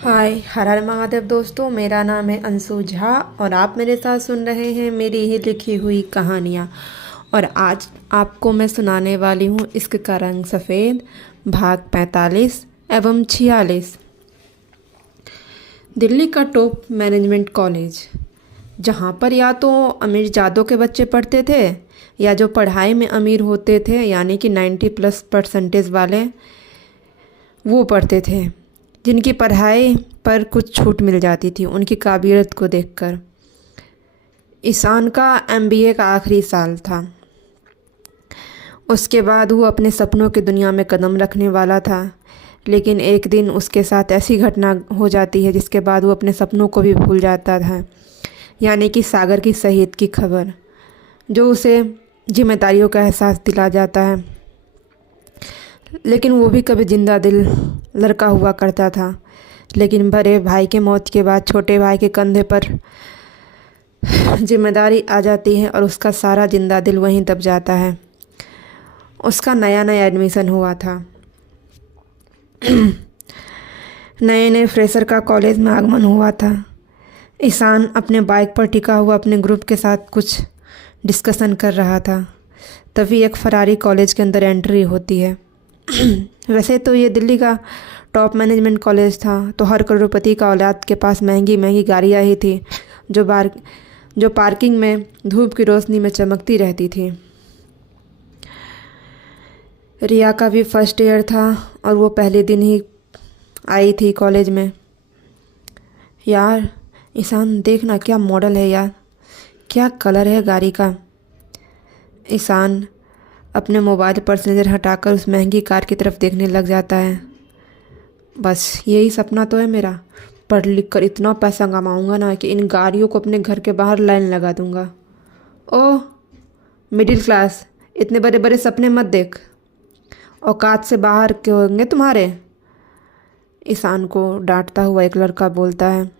हाय, हर हर महादेव दोस्तों। मेरा नाम है अंशु झा और आप मेरे साथ सुन रहे हैं मेरी ही लिखी हुई कहानियाँ। और आज आपको मैं सुनाने वाली हूँ इश्क का रंग सफ़ेद, भाग 45 एवं 46। दिल्ली का टॉप मैनेजमेंट कॉलेज, जहाँ पर या तो अमीर जादों के बच्चे पढ़ते थे या जो पढ़ाई में अमीर होते थे यानी कि 90+ परसेंटेज वाले वो पढ़ते थे, जिनकी पढ़ाई पर कुछ छूट मिल जाती थी उनकी काबिलियत को देखकर। ईशान का एमबीए का आखिरी साल था। उसके बाद वो अपने सपनों की दुनिया में कदम रखने वाला था, लेकिन एक दिन उसके साथ ऐसी घटना हो जाती है जिसके बाद वो अपने सपनों को भी भूल जाता था, यानी कि सागर की शहीद की खबर, जो उसे जिम्मेदारियों का एहसास दिला जाता है। लेकिन वो भी कभी जिंदा दिल लड़का हुआ करता था, लेकिन बड़े भाई के मौत के बाद छोटे भाई के कंधे पर जिम्मेदारी आ जाती है और उसका सारा जिंदा दिल वहीं दब जाता है। उसका नया नया एडमिशन हुआ था। नए नए फ्रेशर का कॉलेज में आगमन हुआ था। ईशान अपने बाइक पर टिका हुआ अपने ग्रुप के साथ कुछ डिस्कशन कर रहा था। तभी एक फरारी कॉलेज के अंदर एंट्री होती है। वैसे तो ये दिल्ली का टॉप मैनेजमेंट कॉलेज था, तो हर करोड़पति का औलाद के पास महंगी महंगी गाड़ियाँ ही थी जो पार्किंग में धूप की रोशनी में चमकती रहती थी। रिया का भी फर्स्ट ईयर था और वो पहले दिन ही आई थी कॉलेज में। यार ईशान, देखना क्या मॉडल है यार, क्या कलर है गाड़ी का। ईशान अपने मोबाइल पर से नज़र हटाकर उस महंगी कार की तरफ देखने लग जाता है। बस यही सपना तो है मेरा, पढ़ लिख कर इतना पैसा कमाऊंगा ना कि इन गाड़ियों को अपने घर के बाहर लाइन लगा दूंगा। ओह मिडिल क्लास, इतने बड़े बड़े सपने मत देख, औकात से बाहर के होंगे तुम्हारे। ईशान को डांटता हुआ एक लड़का बोलता है।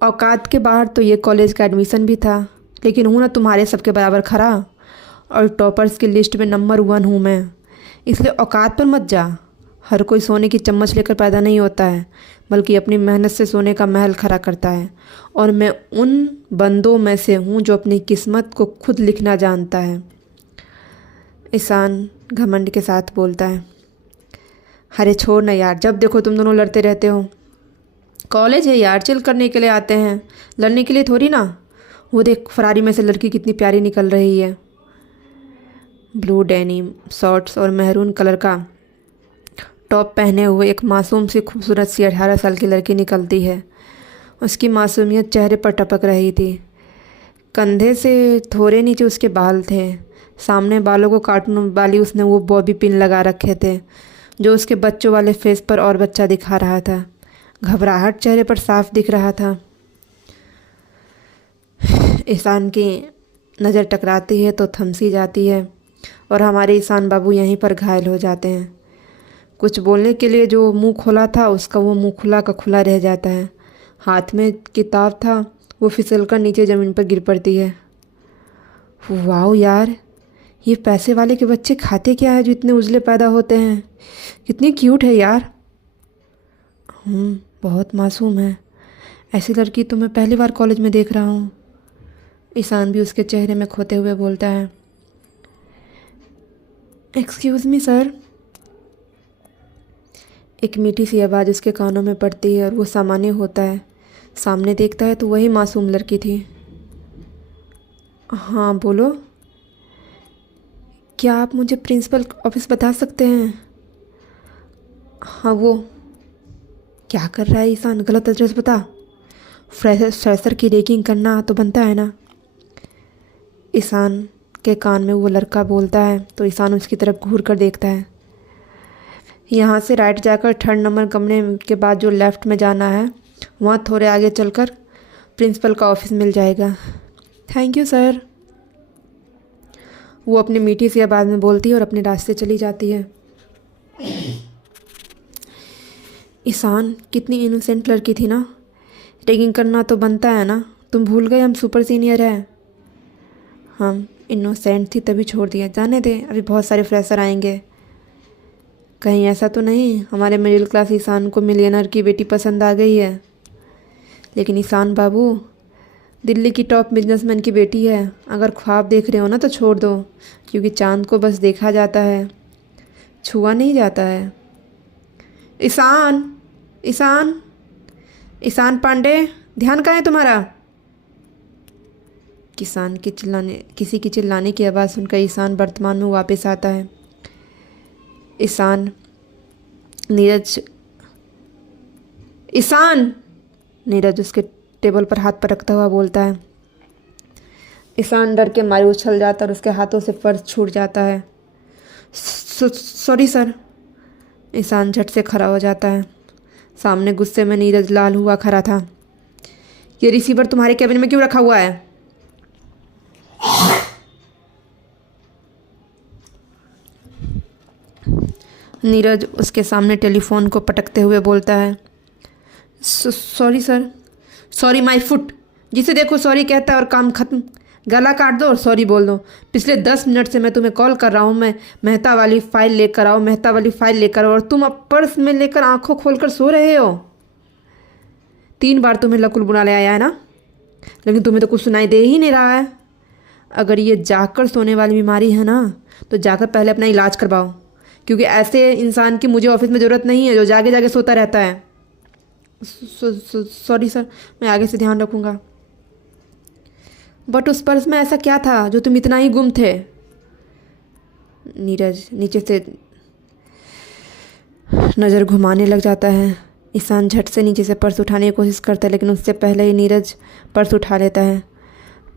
औकात के बाहर तो ये कॉलेज का एडमिशन भी था, लेकिन हूँ ना तुम्हारे सबके बराबर खरा, और टॉपर्स की लिस्ट में नंबर 1 हूँ मैं, इसलिए औकात पर मत जा। हर कोई सोने की चम्मच लेकर पैदा नहीं होता है, बल्कि अपनी मेहनत से सोने का महल खड़ा करता है। और मैं उन बंदों में से हूँ जो अपनी किस्मत को खुद लिखना जानता है। ईशान घमंड के साथ बोलता है। अरे छोड़ ना यार, जब देखो तुम दोनों लड़ते रहते हो। कॉलेज है यार, चिल करने के लिए आते हैं, लड़ने के लिए थोड़ी ना। वो देख फरारी में से लड़की कितनी प्यारी निकल रही है। ब्लू डेनिम शॉर्ट्स और मेहरून कलर का टॉप पहने हुए एक मासूम सी खूबसूरत सी 18 साल की लड़की निकलती है। उसकी मासूमियत चेहरे पर टपक रही थी। कंधे से थोड़े नीचे उसके बाल थे। सामने बालों को काटने वाली उसने वो बॉबी पिन लगा रखे थे, जो उसके बच्चों वाले फेस पर और बच्चा दिखा रहा था। घबराहट चेहरे पर साफ दिख रहा था। ईशान की नज़र टकराती है तो थमसी जाती है और हमारे ईशान बाबू यहीं पर घायल हो जाते हैं। कुछ बोलने के लिए जो मुंह खोला था उसका वो मुंह खुला का खुला रह जाता है। हाथ में किताब था, वो फिसलकर नीचे ज़मीन पर गिर पड़ती है। वाह यार, ये पैसे वाले के बच्चे खाते क्या है जो इतने उजले पैदा होते हैं। कितनी क्यूट है यार। बहुत मासूम है। ऐसी लड़की तो मैं पहली बार कॉलेज में देख रहा हूँ। ईशान भी उसके चेहरे में खोते हुए बोलता है। Excuse me sir. एक मीठी सी आवाज़ उसके कानों में पड़ती है और वो सामान्य होता है। सामने देखता है तो वही मासूम लड़की थी। हाँ बोलो। क्या आप मुझे प्रिंसिपल ऑफिस बता सकते हैं? हाँ वो। क्या कर रहा है ईशान, गलत एड्रेस बता। फ्रेशर की रैगिंग करना तो बनता है ना। ईशान के कान में वो लड़का बोलता है तो ईशान उसकी तरफ घूर कर देखता है। यहाँ से राइट जाकर 3rd नंबर कमरे के बाद जो लेफ़्ट में जाना है, वहाँ थोड़े आगे चलकर प्रिंसिपल का ऑफिस मिल जाएगा। Thank you sir. वो अपनी मीठी सी आवाज़ में बोलती है और अपने रास्ते चली जाती है। ईशान कितनी इनोसेंट लड़की थी ना। रैगिंग करना तो बनता है ना, तुम भूल गए हम सुपर सीनियर हैं। हम इनोसेंट थी तभी छोड़ दिया, जाने दे, अभी बहुत सारे फ्रेशर आएंगे। कहीं ऐसा तो नहीं हमारे मिडिल क्लास ईशान को मिलियनर की बेटी पसंद आ गई है? लेकिन ईशान बाबू दिल्ली की टॉप बिजनेसमैन की बेटी है। अगर ख्वाब देख रहे हो ना तो छोड़ दो, क्योंकि चांद को बस देखा जाता है, छुआ नहीं जाता है। ईशान, ईशान, ईशान पांडे, ध्यान कहाँ है तुम्हारा? किसी की चिल्लाने की आवाज़ सुनकर ईशान वर्तमान में वापस आता है। ईशान, नीरज, ईशान, नीरज उसके टेबल पर हाथ पर रखता हुआ बोलता है। ईशान डर के मारे उछल जाता है और उसके हाथों से पर्स छूट जाता है। Sorry sir. ईशान झट से खड़ा हो जाता है। सामने गुस्से में नीरज लाल हुआ खड़ा था। ये रिसीवर तुम्हारे कैबिन में क्यों रखा हुआ है? नीरज उसके सामने टेलीफोन को पटकते हुए बोलता है। Sorry sir. Sorry my foot. जिसे देखो सॉरी कहता है और काम खत्म। गला काट दो और सॉरी बोल दो। पिछले 10 मिनट से मैं तुम्हें कॉल कर रहा हूँ, मैं मेहता वाली फ़ाइल लेकर आओ, मेहता वाली फ़ाइल लेकर आओ, और तुम अब पर्स में लेकर आंखों खोलकर सो रहे हो। 3 बार तुम्हें लकुल बुला आया है ना, लेकिन तुम्हें तो कुछ सुनाई दे ही नहीं रहा है। अगर ये जाकर सोने वाली बीमारी है ना, तो जाकर पहले अपना इलाज करवाओ, क्योंकि ऐसे इंसान की मुझे ऑफिस में ज़रूरत नहीं है जो जागे जागे सोता रहता है। सॉरी सर, मैं आगे से ध्यान रखूँगा। बट उस पर्स में ऐसा क्या था जो तुम इतना ही गुम थे? नीरज नीचे से नज़र घुमाने लग जाता है। ईशान झट से नीचे से पर्स उठाने की कोशिश करता है, लेकिन उससे पहले ही नीरज पर्स उठा लेता है।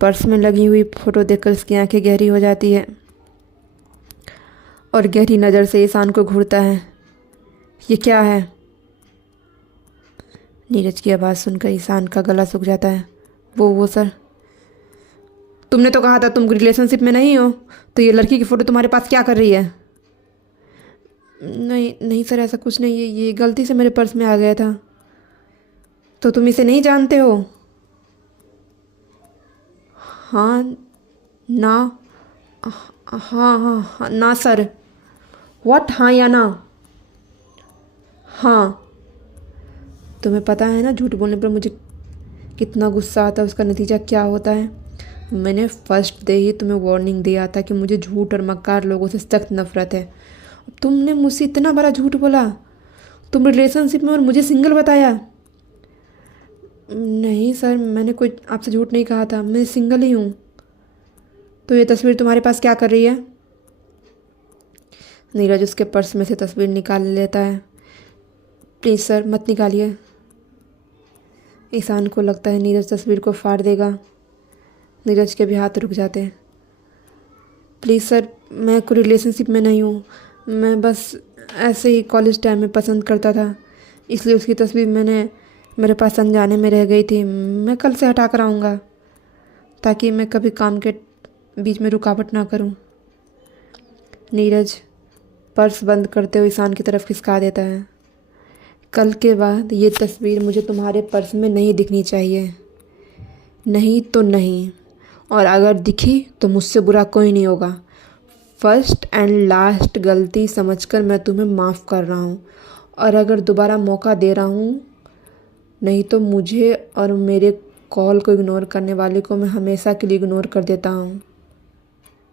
पर्स में लगी हुई फ़ोटो देखकर उसकी आंखें गहरी हो जाती है और गहरी नज़र से ईशान को घूरता है। ये क्या है? नीरज की आवाज़ सुनकर ईशान का गला सूख जाता है। वो सर, तुमने तो कहा था तुम रिलेशनशिप में नहीं हो, तो ये लड़की की फ़ोटो तुम्हारे पास क्या कर रही है? नहीं नहीं सर, ऐसा कुछ नहीं है, ये गलती से मेरे पर्स में आ गया था। तो तुम इसे नहीं जानते हो? हाँ ना, हाँ ना सर। व्हाट, हाँ या ना? हाँ। तुम्हें पता है ना झूठ बोलने पर मुझे कितना गुस्सा आता है, उसका नतीजा क्या होता है? मैंने फर्स्ट डे ही तुम्हें वार्निंग दिया था कि मुझे झूठ और मक्कार लोगों से सख्त नफरत है। तुमने मुझसे इतना बड़ा झूठ बोला। तुम रिलेशनशिप में और मुझे सिंगल बताया। नहीं सर, मैंने कोई आपसे झूठ नहीं कहा था, मैं सिंगल ही हूँ। तो ये तस्वीर तुम्हारे पास क्या कर रही है? नीरज उसके पर्स में से तस्वीर निकाल लेता है। प्लीज़ सर, मत निकालिए। ईशान को लगता है नीरज तस्वीर को फाड़ देगा। नीरज के भी हाथ रुक जाते हैं। प्लीज़ सर, मैं कोई रिलेशनशिप में नहीं हूँ, मैं बस ऐसे ही कॉलेज टाइम में पसंद करता था, इसलिए उसकी तस्वीर मेरे पास अनजाने में रह गई थी। मैं कल से हटा कर आऊँगा, ताकि मैं कभी काम के बीच में रुकावट ना करूँ। नीरज पर्स बंद करते हुए ईशान की तरफ खिसका देता है। कल के बाद ये तस्वीर मुझे तुम्हारे पर्स में नहीं दिखनी चाहिए। नहीं तो नहीं, और अगर दिखी तो मुझसे बुरा कोई नहीं होगा। फर्स्ट एंड लास्ट गलती समझकर मैं तुम्हें माफ़ कर रहा हूँ, और अगर दोबारा मौका दे रहा हूँ, नहीं तो मुझे और मेरे कॉल को इग्नोर करने वाले को मैं हमेशा के लिए इग्नोर कर देता हूँ।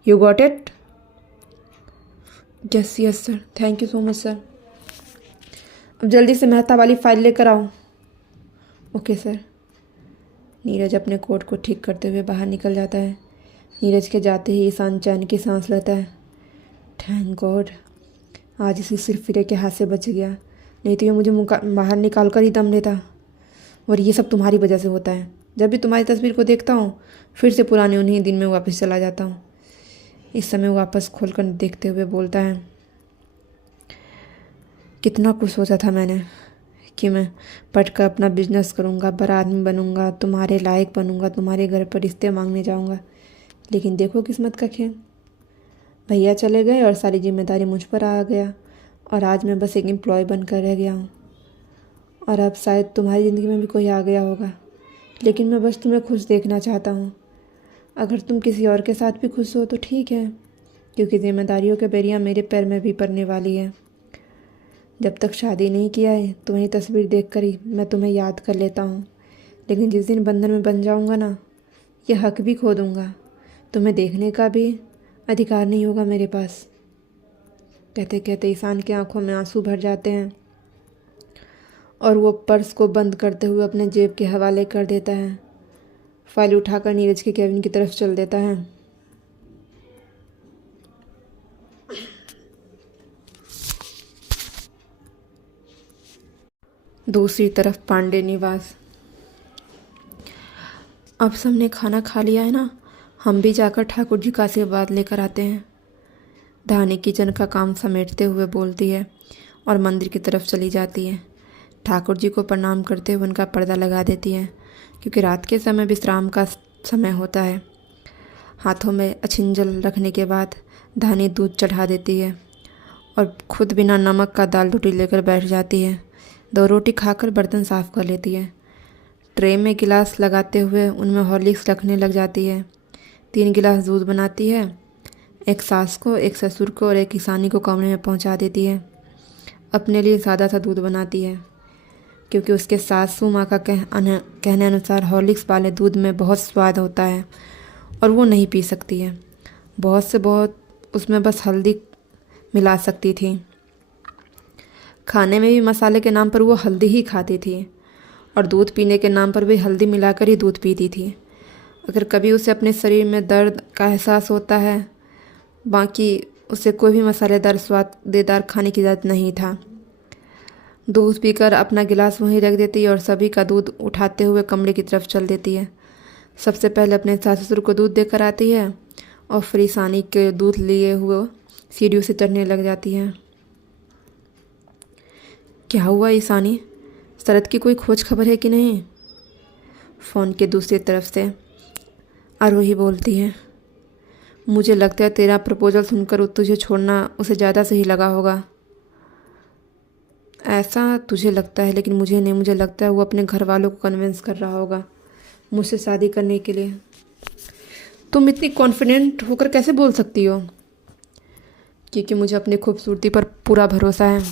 You got it? Yes sir, thank you so much sir. अब जल्दी से मेहता वाली फ़ाइल लेकर आओ। Okay sir. नीरज अपने कोट को ठीक करते हुए बाहर निकल जाता है। नीरज के जाते ही ईशान चैन की सांस लेता है। थैंक गॉड, आज इसी सिर्फ फिरे के हाथ से बच गया, नहीं तो ये मुझे बाहर निकाल कर ही दम लेता। और ये सब तुम्हारी वजह से होता है। जब भी तुम्हारी तस्वीर को देखता हूँ, फिर से पुराने उन्हीं दिन में वापस चला जाता हूँ। इस समय वापस खोलकर देखते हुए बोलता है, कितना कुछ सोचा था मैंने कि मैं पढ़कर अपना बिजनेस करूँगा, बड़ा आदमी बनूँगा, तुम्हारे लायक बनूँगा, तुम्हारे घर पर रिश्ते मांगने जाऊँगा। लेकिन देखो किस्मत का खेल, भैया चले गए और सारी जिम्मेदारी मुझ पर आ गया, और आज मैं बस एक एम्प्लॉय बनकर रह गया हूँ। और अब शायद तुम्हारी ज़िंदगी में भी कोई आ गया होगा, लेकिन मैं बस तुम्हें खुश देखना चाहता हूँ। अगर तुम किसी और के साथ भी खुश हो तो ठीक है, क्योंकि जिम्मेदारियों के बेरियाँ मेरे पैर में भी पड़ने वाली है। जब तक शादी नहीं किया है तुम्हारी तस्वीर देखकर ही मैं तुम्हें याद कर लेता हूँ, लेकिन जिस दिन बंधन में बन जाऊँगा ना, ये हक भी खो दूँगा। तुम्हें देखने का भी अधिकार नहीं होगा मेरे पास। कहते कहते ईशान की आंखों में आंसू भर जाते हैं और वो पर्स को बंद करते हुए अपने जेब के हवाले कर देता है। फाइल उठाकर नीरज के केबिन की तरफ चल देता है। दूसरी तरफ पांडे निवास। अब सबने खाना खा लिया है ना, हम भी जाकर ठाकुर जी का आशीर्वाद लेकर आते हैं। धानी किचन का काम समेटते हुए बोलती है और मंदिर की तरफ चली जाती है। ठाकुर जी को प्रणाम करते हुए उनका पर्दा लगा देती है, क्योंकि रात के समय विश्राम का समय होता है। हाथों में अछिंजल रखने के बाद धानी दूध चढ़ा देती है और खुद बिना नमक का दाल रोटी लेकर बैठ जाती है। 2 रोटी खाकर बर्तन साफ़ कर लेती है। ट्रे में गिलास लगाते हुए उनमें हॉर्लिक्स रखने लग जाती है। 3 गिलास दूध बनाती है। एक सास को, एक ससुर को और एक ईशानी को कमरे में पहुंचा देती है। अपने लिए सादा सा दूध बनाती है, क्योंकि उसके सासू माँ का कहने अनुसार हॉर्लिक्स वाले दूध में बहुत स्वाद होता है और वो नहीं पी सकती है। बहुत से बहुत उसमें बस हल्दी मिला सकती थी। खाने में भी मसाले के नाम पर वो हल्दी ही खाती थी और दूध पीने के नाम पर भी हल्दी मिलाकर ही दूध पीती थी। अगर कभी उसे अपने शरीर में दर्द का एहसास होता है, बाकी उसे कोई भी मसालेदार स्वादेदार खाने की इजाज़त नहीं था। दूध पीकर अपना गिलास वहीं रख देती है और सभी का दूध उठाते हुए कमरे की तरफ चल देती है। सबसे पहले अपने सास ससुर को दूध देकर आती है और फिर ईशानी के दूध लिए हुए सीढ़ियों से चढ़ने लग जाती है। क्या हुआ ईशानी, शरद की कोई खोज खबर है कि नहीं? फ़ोन के दूसरी तरफ से आरोही बोलती है। मुझे लगता है तेरा प्रपोजल सुनकर तुझे छोड़ना उसे ज़्यादा सही लगा होगा। ऐसा तुझे लगता है, लेकिन मुझे नहीं। मुझे लगता है वो अपने घर वालों को कन्विंस कर रहा होगा मुझसे शादी करने के लिए। तुम इतनी कॉन्फिडेंट होकर कैसे बोल सकती हो? क्योंकि मुझे अपनी खूबसूरती पर पूरा भरोसा है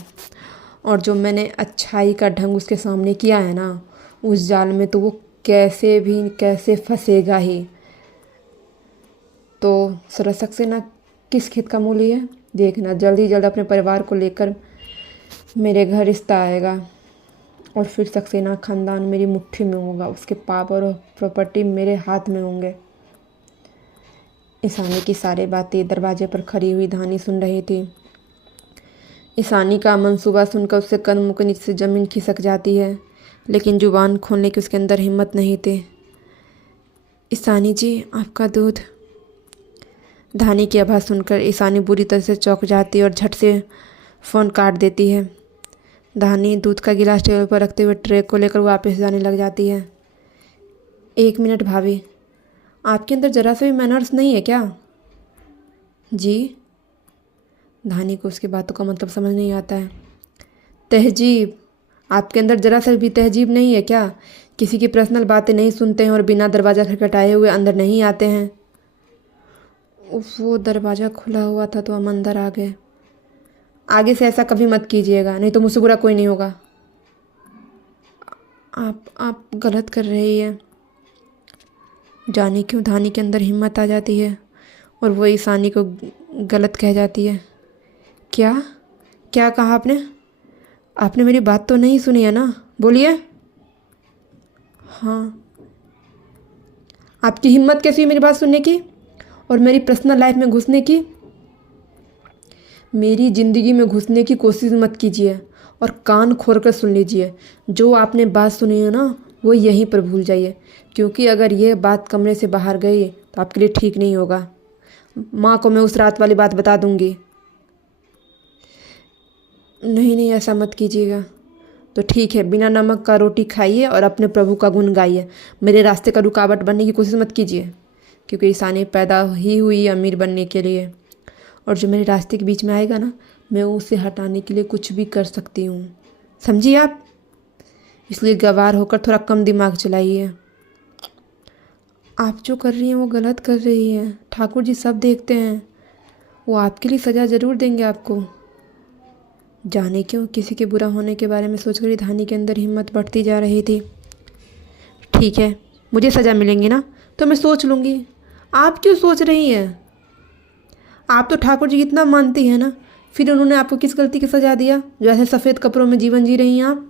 और जो मैंने अच्छाई का ढंग उसके सामने किया है ना, उस जाल में तो वो कैसे फंसेगा ही। तो सरस सक्सेना किस खेत का मूली है? देखना जल्द ही जल्द अपने परिवार को लेकर मेरे घर रिश्ता आएगा और फिर सक्सेना ख़ानदान मेरी मुट्ठी में होगा। उसके पावर और प्रॉपर्टी मेरे हाथ में होंगे। ईशानी की सारी बातें दरवाजे पर खड़ी हुई धानी सुन रही थी। ईशानी का मंसूबा सुनकर उससे कदमों के नीचे से ज़मीन खिसक जाती है, लेकिन जुबान खोलने की उसके अंदर हिम्मत नहीं थी। ईशानी जी, आपका दूध। धानी की आवाज़ सुनकर ईशानी बुरी तरह से चौंक जाती है और झट से फ़ोन काट देती है। धानी दूध का गिलास टेबल पर रखते हुए ट्रे को लेकर वापस जाने लग जाती है। 1 मिनट भाभी, आपके अंदर ज़रा सा भी मैनर्स नहीं है क्या? जी। धानी को उसकी बातों का मतलब समझ नहीं आता है। तहजीब, आपके अंदर ज़रा सा भी तहजीब नहीं है क्या? किसी की पर्सनल बातें नहीं सुनते हैं और बिना दरवाज़ा खटखटाए हुए अंदर नहीं आते हैं। वो दरवाज़ा खुला हुआ था तो हम अंदर आ गए। आगे से ऐसा कभी मत कीजिएगा, नहीं तो मुझसे बुरा कोई नहीं होगा। आप गलत कर रही है। जाने क्यों धानी के अंदर हिम्मत आ जाती है और वो ईशानी को गलत कह जाती है। क्या क्या कहा आपने? आपने मेरी बात तो नहीं सुनी है ना? बोलिए। हाँ। आपकी हिम्मत कैसी हुई मेरी बात सुनने की और मेरी पर्सनल लाइफ में घुसने की? मेरी ज़िंदगी में घुसने की कोशिश मत कीजिए और कान खोल कर सुन लीजिए। जो आपने बात सुनी है ना, वो यहीं पर भूल जाइए, क्योंकि अगर ये बात कमरे से बाहर गई तो आपके लिए ठीक नहीं होगा। माँ को मैं उस रात वाली बात बता दूँगी। नहीं, ऐसा मत कीजिएगा। तो ठीक है, बिना नमक का रोटी खाइए और अपने प्रभु का गुण गाइए। मेरे रास्ते का रुकावट बनने की कोशिश मत कीजिए, क्योंकि ईशानी पैदा ही हुई अमीर बनने के लिए, और जो मेरे रास्ते के बीच में आएगा ना, मैं उसे हटाने के लिए कुछ भी कर सकती हूँ। समझिए आप? इसलिए गवार होकर थोड़ा कम दिमाग चलाइए। आप जो कर रही हैं वो गलत कर रही हैं। ठाकुर जी सब देखते हैं। वो आपके लिए सज़ा ज़रूर देंगे आपको। जाने क्यों किसी के बुरा होने के बारे में सोचकर ही धानी के अंदर हिम्मत बढ़ती जा रही थी। ठीक है, मुझे सज़ा मिलेंगी ना तो मैं सोच लूँगी। आप क्यों सोच रही हैं? आप तो ठाकुर जी इतना मानती हैं ना, फिर उन्होंने आपको किस गलती की सज़ा दिया जो ऐसे सफ़ेद कपड़ों में जीवन जी रही हैं आप?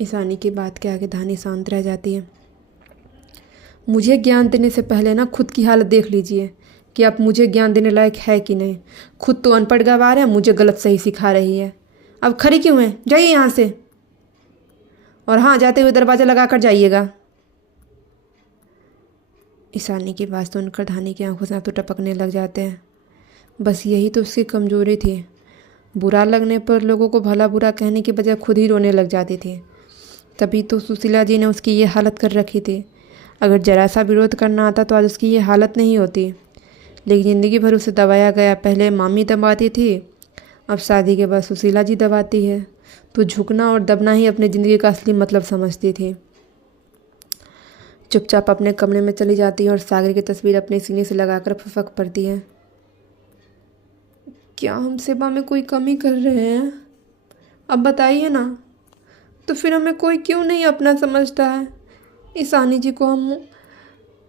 ईशानी की बात के आगे धानी शांत रह जाती है। मुझे ज्ञान देने से पहले ना खुद की हालत देख लीजिए कि आप मुझे ज्ञान देने लायक है कि नहीं। खुद तो अनपढ़ गवार है, मुझे गलत सही सिखा रही है। अब खड़ी क्यों है? जाइए यहाँ से, और हाँ, जाते हुए दरवाज़ा लगा कर जाइएगा। ईशानी की बात सुनकर धानी की आंखों से आंसू टपकने लग जाते हैं। बस यही तो उसकी कमज़ोरी थी। बुरा लगने पर लोगों को भला बुरा कहने की बजाय खुद ही रोने लग जाती थी। तभी तो सुशीला जी ने उसकी ये हालत कर रखी थी। अगर जरा सा विरोध करना आता तो आज उसकी ये हालत नहीं होती। लेकिन ज़िंदगी भर उसे दबाया गया। पहले मामी दबाती थी, अब शादी के बाद सुशीला जी दबाती है। तो झुकना और दबना ही अपनी ज़िंदगी का असली मतलब समझती थी। चुपचाप अपने कमरे में चली जाती है और सागर की तस्वीर अपने सीने से लगाकर फुफक पड़ती है। क्या हम सेवा में कोई कमी कर रहे हैं? अब बताइए ना, तो फिर हमें कोई क्यों नहीं अपना समझता है? ईशानी जी को हम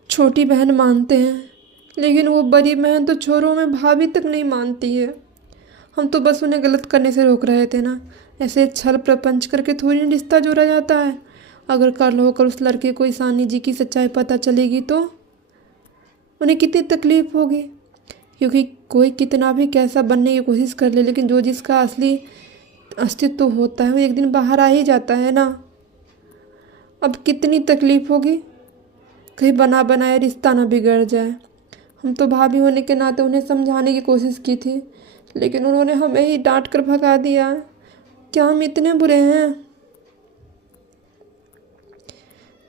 छोटी बहन मानते हैं, लेकिन वो बड़ी बहन तो छोरों में भाभी तक नहीं मानती है। हम तो बस उन्हें गलत करने से रोक रहे थे ना। ऐसे छल प्रपंच करके थोड़ी ना रिश्ता जोड़ा जाता है। अगर कल होकर उस लड़के को ईशानी जी की सच्चाई पता चलेगी तो उन्हें कितनी तकलीफ होगी। क्योंकि कोई कितना भी कैसा बनने की कोशिश कर ले, लेकिन जो जिसका असली अस्तित्व होता है वो एक दिन बाहर आ ही जाता है ना। अब कितनी तकलीफ होगी, कहीं बना बनाया रिश्ता ना बिगड़ जाए। हम तो भाभी होने के नाते उन्हें समझाने की कोशिश की थी, लेकिन उन्होंने हमें ही डांट कर भगा दिया। क्या हम इतने बुरे हैं?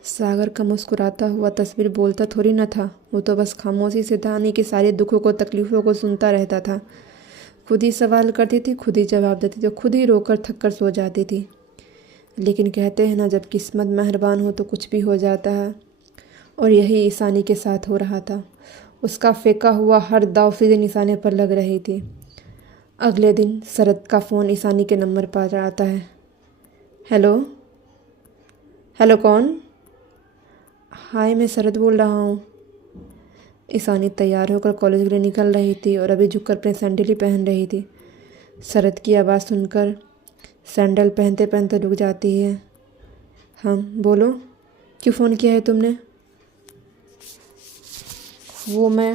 सागर का मुस्कुराता हुआ तस्वीर बोलता थोड़ी न था। वो तो बस खामोशी से धानी के सारे दुखों को तकलीफ़ों को सुनता रहता था। खुद ही सवाल करती थी, खुद ही जवाब देती थी, खुद ही रोकर थक कर सो जाती थी। लेकिन कहते हैं ना, जब किस्मत मेहरबान हो तो कुछ भी हो जाता है, और यही ईशानी के साथ हो रहा था। उसका फेंका हुआ हर दाव सीधे निशाने पर लग रही थी। अगले दिन शरद का फ़ोन ईशानी के नंबर पर आता है। हेलो हेलो, कौन? हाय, मैं शरद बोल रहा हूँ। ईशानी तैयार होकर कॉलेज के लिए निकल रही थी और अभी झुककर अपने सैंडल ही पहन रही थी। शरद की आवाज़ सुनकर सैंडल पहनते पहनते रुक जाती है। हम बोलो, क्यों फ़ोन किया है तुमने? वो मैं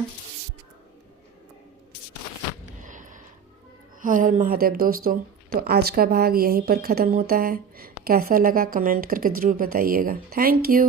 हर हर महादेव। दोस्तों, तो आज का भाग यहीं पर ख़त्म होता है। कैसा लगा कमेंट करके ज़रूर बताइएगा। Thank you.